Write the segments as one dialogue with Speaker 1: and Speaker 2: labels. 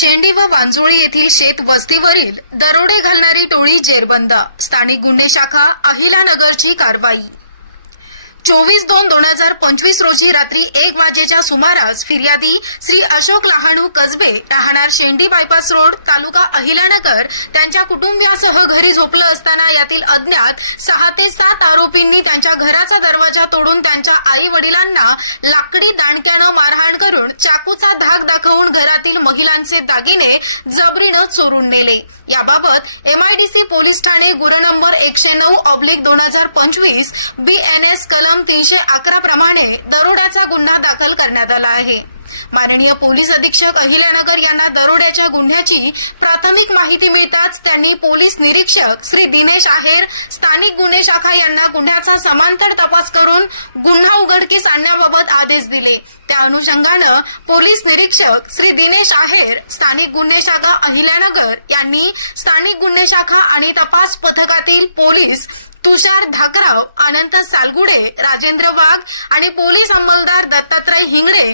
Speaker 1: शेंडी व वांजोळी येथील शेत वस्तीवरील दरोडे घालणारी टोळी जेरबंद. स्थानिक गुन्हे शाखा अहिलानगरची कारवाई. चोवीस दोन दोन हजार पंचवीस रोजी रात्री एक वाजेच्या सुमारास फिर्यादी श्री अशोक लहाणू कसबे राहणार शेंडी बायपास रोड तालुका अहिलानगर त्यांच्या कुटुंबियासह घरी झोपलं असताना यातील अज्ञात सहा ते सात आरोपींनी त्यांच्या घराचा दरवाजा तोडून त्यांच्या आई वडिलांना लाकडी दाणक्यानं मारहाण करून चाकूचा धाक दाखवून घरातील महिलांचे दागिने जबरीनं चोरून नेले. याबाबत एमआयडीसी पोलीस ठाणे गुन्हा नंबर एकशे नऊ ऑब्लिक दोन हजार पंचवीस बी एन एस कलम तीनशे अकरा प्रमाणे दरोड्याचा गुन्हा दाखल करण्यात आला आहे. माननीय पोलीस अधीक्षक अहिल्यानगर यांना दरोड्याच्या गुन्ह्याची प्राथमिक माहिती मिळताच त्यांनी पोलीस निरीक्षक श्री दिनेश आहेर स्थानिक गुन्हे शाखा यांना गुन्ह्याचा समांतर तपास करून गुन्हा उघडकीस आणण्याबाबत आदेश दिले. त्या अनुषंगानं पोलीस निरीक्षक श्री दिनेश आहेर स्थानिक गुन्हे शाखा अहिल्यानगर यांनी स्थानिक गुन्हे शाखा आणि तपास पथकातील पोलीस तुषार धाकराव अनंत सालगुडे राजेंद्र वाघ आणि पोलीस अंमलदार दत्तात्रय हिंगरे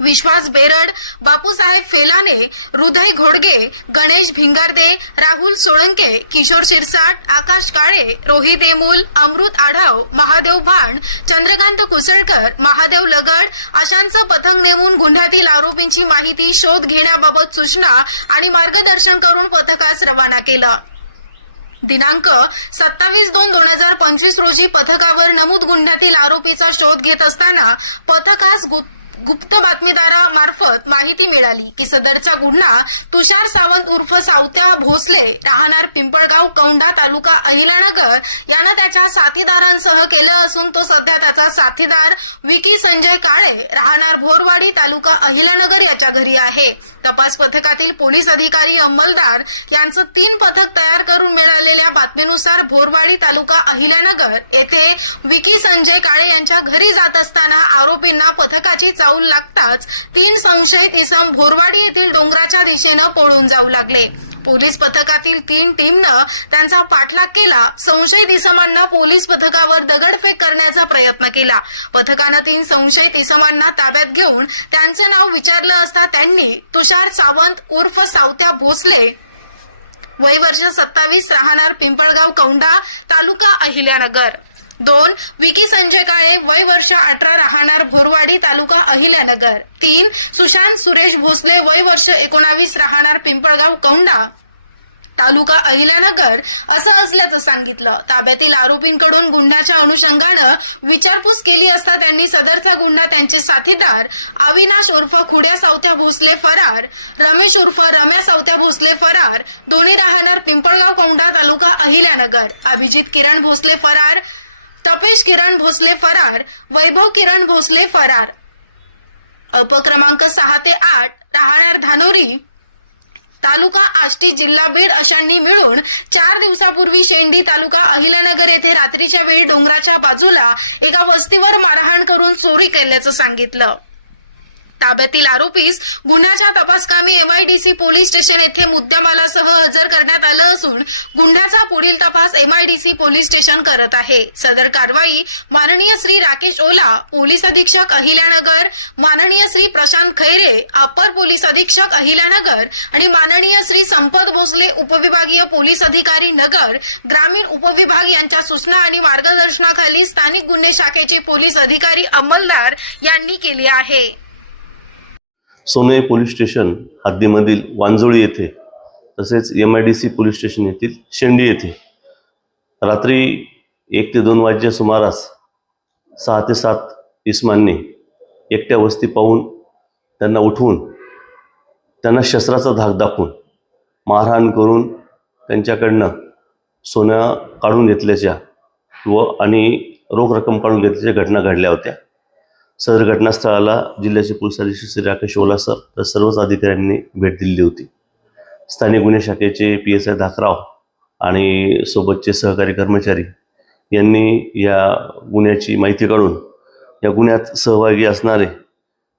Speaker 1: विश्वास बेरड बापूसाहेब फेलाने हृदय घोडगे गणेश भिंगारदे राहुल सोळंके किशोर शिरसाट आकाश काळे रोहित देमूल अमृत आढाव महादेव भाण चंद्रकांत कुसळकर महादेव लगड अशांचं पथक नेमून गुन्ह्यातील आरोपींची माहिती शोध घेण्याबाबत सूचना आणि मार्गदर्शन करून पथकास रवाना केलं. दिनांक सत्तावीस दोन दोन हजार पंचवीस रोजी पथकावर नमूद गुन्ह्यातील आरोपीचा शोध घेत असताना पथकास गुप्त बातमीदारामार्फत माहिती मिळाली की सदरचा गुन्हा तुषार सावंत उर्फ सावत्या भोसले राहणार पिंपळगाव कौंढा तालुका अहिलानगर यानं त्याच्या साथीदारांसह केलं असून तो सध्या त्याचा साथीदार विकी संजय काळे राहणार भोरवाडी तालुका अहिलानगर याच्या घरी आहे. तपास पथकातील पोलीस अधिकारी अंमलदार यांचं तीन पथक तयार करून मिळालेल्या बातमीनुसार भोरवाडी तालुका अहिलानगर येथे विकी संजय काळे यांच्या घरी जात असताना आरोपींना पथकाची पाऊल लागताच तीन संशयित इसम भोरवाडी येथील डोंगराच्या दिशेनं पळून जाऊ लागले. पोलीस पथकातील तीन टीमनं त्यांचा पाठलाग केला. संशयित इसमांना पोलीस पथकावर दगडफेक करण्याचा प्रयत्न केला. पथकानं तीन संशयित इसमांना ताब्यात घेऊन त्यांचं नाव विचारलं असता त्यांनी तुषार सावंत उर्फ सावत्या भोसले वय वर्ष सत्तावीस राहणार पिंपळगाव कौंडा तालुका अहिल्यानगर. दोन विकी संजय काळे वय वर्ष अठरा राहणार भोरवाडी तालुका अहिल्यानगर. तीन सुशांत सुरेश भोसले वय वर्ष एकोणावीस राहणार पिंपळगाव कौंडा तालुका अहिल्यानगर. असं असल्याचं सांगितलं. ताब्यातील आरोपींकडून गुन्ह्याच्या अनुषंगानं विचारपूस केली असता त्यांनी सदरचा गुन्हा त्यांचे साथीदार अविनाश उर्फ खुड्या सावत्या भोसले फरार रमेश उर्फ रम्या सावत्या भोसले फरार दोन्ही राहणार पिंपळगाव कोंडा तालुका अहिल्यानगर. अभिजित किरण भोसले फरार तपेश किरण भोसले फरार वैभव किरण भोसले फरार. उपक्रमांक सहा ते आठ राहणार धानोरी तालुका आष्टी जिल्हा बीड अशांनी मिळून चार दिवसापूर्वी शेंडी तालुका अहिलानगर येथे रात्रीच्या वेळी डोंगराच्या बाजूला एका वस्तीवर मारहाण करून चोरी केल्याचं सांगितलं. ताब्यातील आरोपीस गुन्ह्याच्या तपासकामी एमआयडीसी पोलीस स्टेशन येथे मुद्दामालासह हजर करण्यात आलं असून गुन्ह्याचा पुढील तपास एमआयडीसी पोलीस स्टेशन करत आहे. सदर कारवाई माननीय श्री राकेश ओला पोलीस अधीक्षक अहिल्यानगर माननीय श्री प्रशांत खैरे अपर पोलीस अधीक्षक अहिल्यानगर आणि माननीय श्री संपत भोसले उपविभागीय पोलीस अधिकारी नगर ग्रामीण उपविभाग यांच्या सूचना आणि मार्गदर्शनाखाली स्थानिक गुन्हे शाखेचे पोलीस अधिकारी अंमलदार यांनी केली आहे.
Speaker 2: सोनई पोलीस स्टेशन हद्दीमधील वांजोळी येथे तसेच M I D C police station येथील शेंडी येथे. रात्री एक ते दोन वाजेच्या सुमारास सहा ते सात इस्मांनी एकट्या वस्ती पाहून त्यांना उठवून त्यांना शस्त्राचा धाक दाखवून मारहाण करून त्यांच्याकडनं सोनं काढून घेतल्याच्या व आणि रोख रक्कम काढून घेतल्याच्या घटना घडल्या होत्या. सदर घटनास्थळाला जिल्ह्याचे पोलीस अधीक्षक श्री राकेश ओला सर तर सर्वच अधिकाऱ्यांनी भेट दिली होती. स्थानिक गुन्हे शाखेचे पी एस आय धाकराव आणि सोबतचे सहकारी कर्मचारी यांनी या गुन्ह्याची माहिती काढून या गुन्ह्यात सहभागी असणारे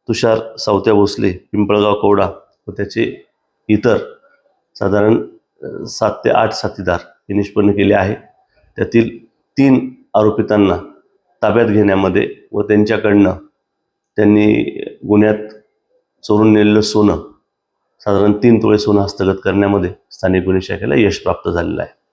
Speaker 2: तुषार सावत्या भोसले पिंपळगाव कवडा व त्याचे इतर साधारण सात ते आठ साथीदार हे निष्पन्न केले आहे. त्यातील तीन आरोपितांना ताब्यात घेण्यामध्ये व त्यांच्याकडनं त्यांनी गुन्ह्यात चोरून नेलेलं सोनं साधारण तीन तोळे सोनं हस्तगत करण्यामध्ये स्थानिक गुन्हे शाखेला यश प्राप्त झालेलं आहे.